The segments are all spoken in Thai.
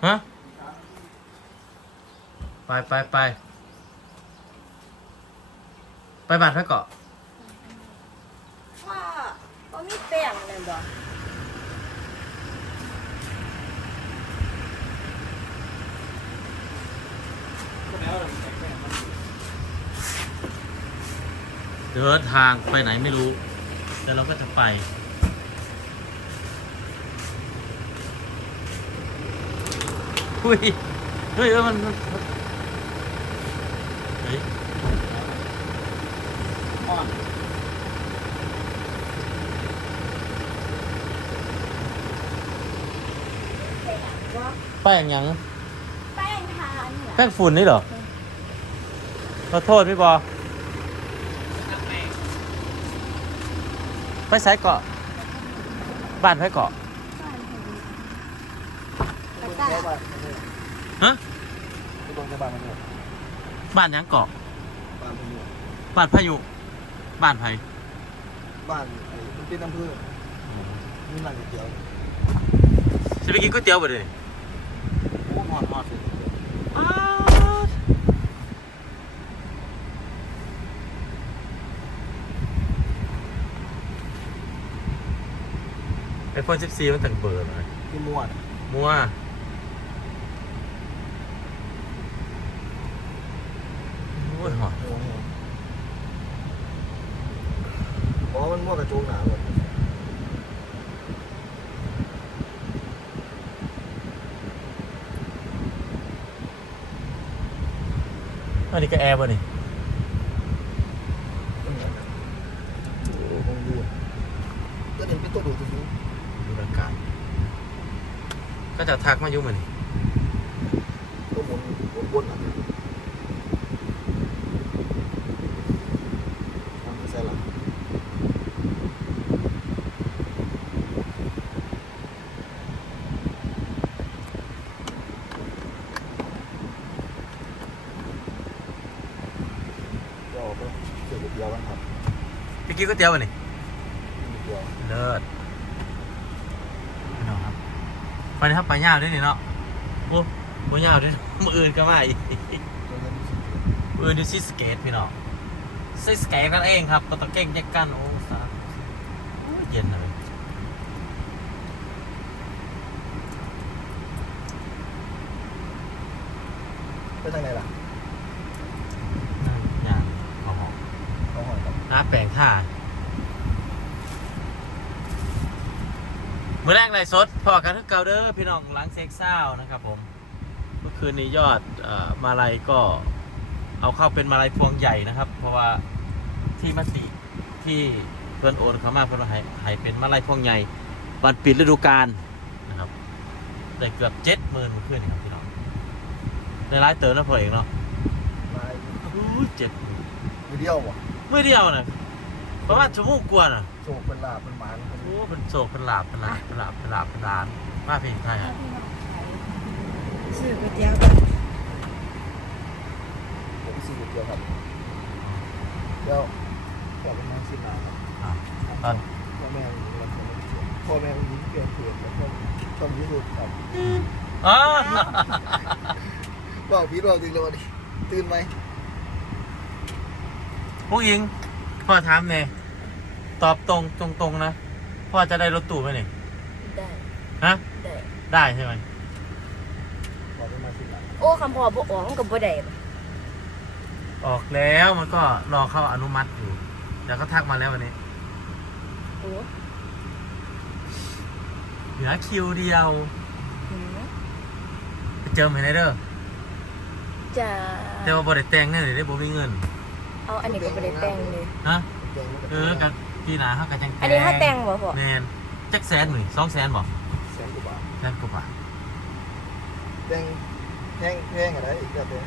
ฮะไปบ้านพระเกาะว่ามีแป้งนั่นบ่เดินทางไปไหนไม่รู้แต่เราก็จะไปเฮ้ยมันเฮ้ยแป้งยังแป้งทานเหรอแป้งฝุ่นนี่เหรอขอโทษพี่บอไปสายเกาะบ้านไปเกาะฮะบ้านยังเกาะบ้านพายุบ้านไผ่บ้านมันเป็นอำเภอมีร้านก๋วยเตี๋ยวจะไปกินก๋วยเตี๋ยวบ่ดิโอ้หอดสิไอโฟน14มันตั้งเบอร์เลยที่ม่วนมัวโอ้ยหอดเพราะมันมั่วกระโจงหนาเลยอันนี้ก็แอร์ป่ะนี่โอ้คงดูก็เห็นเป็นตัวดูตัวนี้ดูอากาศก็จะทักมาอยู่เหมือนนี่ตัวหมุนบนอ่ะทำใส่หลังก็เอาไปเกี่ยวกับเดียวกันครับไปกินก๋วยเตี๋ยวป่ะนี่เดียวเลิศพี่น้องครับวันนี้ครับไปยาวด้วยนี่เนาะโอ้โหยาวด้วยมืออื่นก็มาอีกมืออื่นดูซีสเกตพี่น้องซีสเกตกันเองครับตะเก่งแยกกันโอ้สาเย็นเลยไปทางไหนล่ะอย่างเขาหอมเขาหอยกับน้าแปลงท่าเมื่อแรกเลยสดพอกันทุกเกาเด้อพี่น้องล้างเซ็กซ์เศร้านะครับผมเมื่อคืนนี้ยอดมาลัยก็เอาเข้าเป็นมาลัยพวงใหญ่นะครับ เพราะว่าที่มติที่เพื่อนโอนเข้ามาเพื่อนให้เป็นมาลัยพวงใหญ่วันปิดฤดูกาลนะครับได้เกือบ70,000เมื่อคืนนี่ครับพี่น้องในร้ายเติร์นนะพ่อเองเนาะลายเจ็บมือเดียวบ่เมื่อเดียวนะประมาณชั่วโมงกว่าน่ะโศกเป็นลาบเป็นหมานโอ้เป็นโศกเป็นหลาบมาเพลงไทยอ่ะซื้อก๋วยเตี๋ยวก่อนผมซื้อก๋วยเตี๋ยวครับเดี๋ยวขอเป็นมาสิบบาทตอนพ่อแม่รับคนเขียนพ่อแม่ยิ้มเปลี่ยนเขียนแล้วก็ต้องพิสูจน์ครับอ๋อบอกพี่บอกจริงเลยวันนี้ตื่นไหมผู้หญิงพ่อถามเนี่ยตอบตรงนะพ่อจะได้รถตู้ไหมเนี่ยได้ฮะได้ได้ใช่ไหมบอกเป็นมาสิบบาทโอ้คำพอบ่ออกมันก็บ่ได้บ่ออกแล้วมันก็รอเข้าอนุมัติอยู่เดี๋ยวเขาทักมาแล้ววันนี้โอ้เหลือคิวเดียวหืมไปเจอไหมไนเดอร์จะแต่ว่าบริแต่งเนี่ยเดี๋ยวได้บ่มีเงินเอาอันนี้ก็บ่ได้แต่งเลยฮะแกงมันก็กับพี่นาเขากับจังอันนี้ถ้าแต่งบ่พ่อแมนจัก100,000หนึ่ง200,000บ่แสนกว่าบาท 100,000กว่าบาทแพงอะไรอีกแบบนึง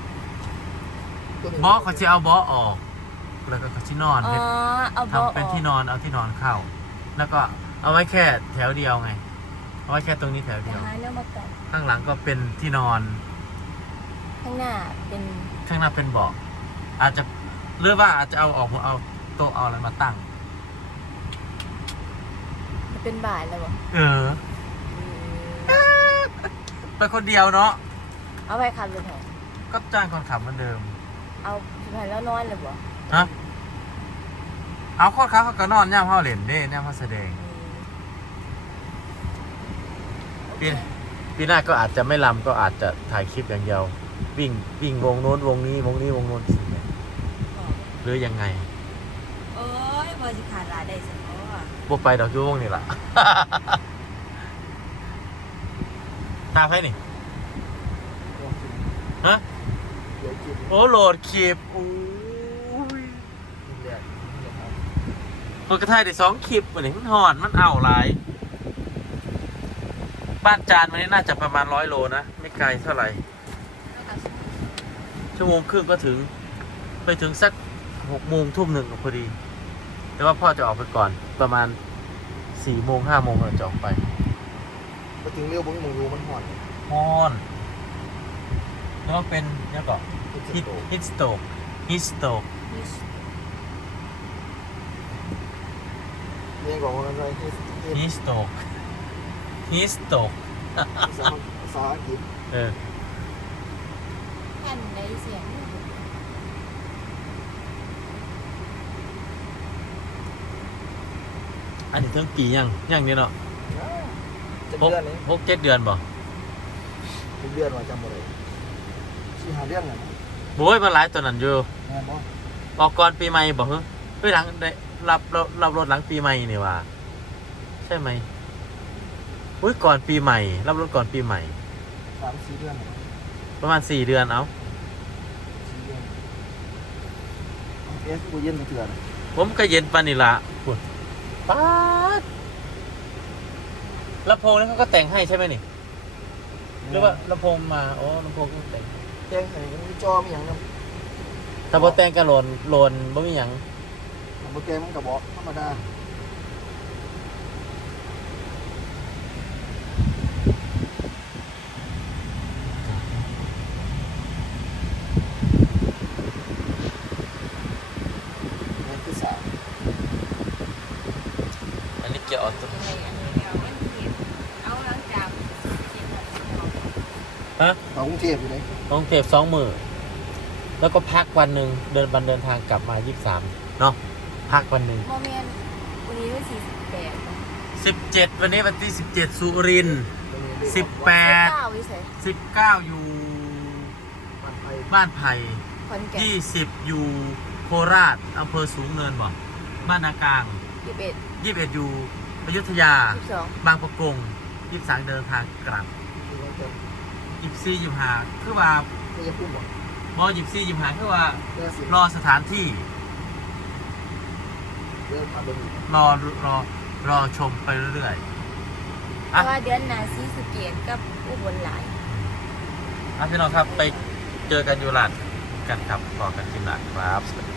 บอเขาจะเอาบอออกแล้วก็เขาที่นอนอ๋อเอาบ่ออกทำเป็นที่นอนเอาที่นอนเข้า แล้วก็เอาไว้แค่แถวเดียวไงเอาไว้แค่ตรงนี้แถวจะเดียวหาเรื่องมาแต่งข้างหลังก็เป็นที่นอนข้างหน้าเป็นข้างหน้าเป็นเบาะอาจจะหรือว่าอาจจะเอาออกเอาโต๊ะเอาอะไรมาตั้งเป็นบ่ายแล้วบ่เอออืมไปคนเดียวเนาะเอาไปขับรถแห่ก็จ้างคนขับเหมือนเดิมเอาสิไปแล้วนอนเลยบ่ฮะเอาคนขับเขาก็นอนย่ามเขาเล่นเด้ย่ามเขาแสดง ปีหน้าก็อาจจะไม่ลำก็อาจจะถ่ายคลิปอย่างเดียว วิ่งวงโน้นวงนี้วงนี้วงโน้นสิเนี่ยหรือยังไงโอ้ยบ่สิขาดลาได้สักบ่บ่ไปดอกอยูวงนี่ล่ะ ตามให้นี่ ฮะเดี๋ยวกินโอ้โหลดคลิปโอ้ยเรียกครับมันก็ถ่ายได้2 คลิปวันนี้มันหอนมันเอาหลาย บ้านจานวันนี้น่าจะประมาณ100 โลนะ ไม่ไกลเท่าไหร่ ชั่วโมงครึ่งก็ถึง ไปถึงสัก6 โมงทุ่มหนึ่งพอดี แต่ว่าพ่อจะออกไปก่อนประมาณ4 โมง5 โมงเราจะออกไปมาถึงเรียวบึ้งมึงรู้มันห่อนฮอนแล้วเป็นเนี่ยก่อนฮิตสโตกเรียกก่อนว่าอะไรที่ฮิสโตกภาษาอังกฤษแผ่นในเสียงอันนี้ถึงปียังนี่เนาะจะ 6 เดือนนี้ 7 เดือนบ่เป็นเดือนว่าจำบ่ได้สี่หาเดือนน่ะโว้ยมาหลายตัวนั้นอยู่แม่นบ่ออกก่อนปีใหม่บ่เฮ้ยหลังได้รับรถหลังปีใหม่นี่ว่าใช่ไหมอุ้ยก่อนปีใหม่รับรถก่อนปีใหม่ 3-4 เดือนน่ะประมาณ4 เดือนเอา 4 เดือนเอสกูเย็นมาเถื่อนผมก็เย็นปานนี่ละพูดป๊าดลำโพงนี่เขาก็แต่งให้ใช่ไหมนี่หรือว่าลำโพงมาอ๋อลำโพงก็แต่งแจ้งให้มันมีจอมีหยังนำถ้าบ่แต่งก็โลนบ่มีหยังบ่แกมันก็บอกธรรมดาแม่นคือสามอันนี้เกียร์ออโต้เอาหลังจากฮะเอากรุงเทพอยู่เลยกรุงเทพ2 มื้อแล้วก็พักวันหนึ่งเดินทางกลับมา23เนาะพักวันหนึ่งโมเมนต์วันนี้วัน48 17วันนี้วันที่17สุรินทร์ 9วิเศษ 19อยู่บ้านไทยบ้านไผ่ขอนแก่น 20อยู่โคราชอำเภอสูงเนินบ่บ้านนากลาง 21 21อยู่อยุธยา 22 บางประกง23เดินทางกลับคือว่าจะ 24อยู่หาคือว่าไม่จะพูดบอกบ่24อยู่หาคือว่าเรื่องสิรอสถานที่เรื่องทำเรื่องรอชมไปเรื่อยเพราะว่าเดือนหน้าศรีสะเกษกับอุบลหลายๆพี่น้องครับไปเจอกันอยู่ร้านกันครับต่อกันกินหลักครับ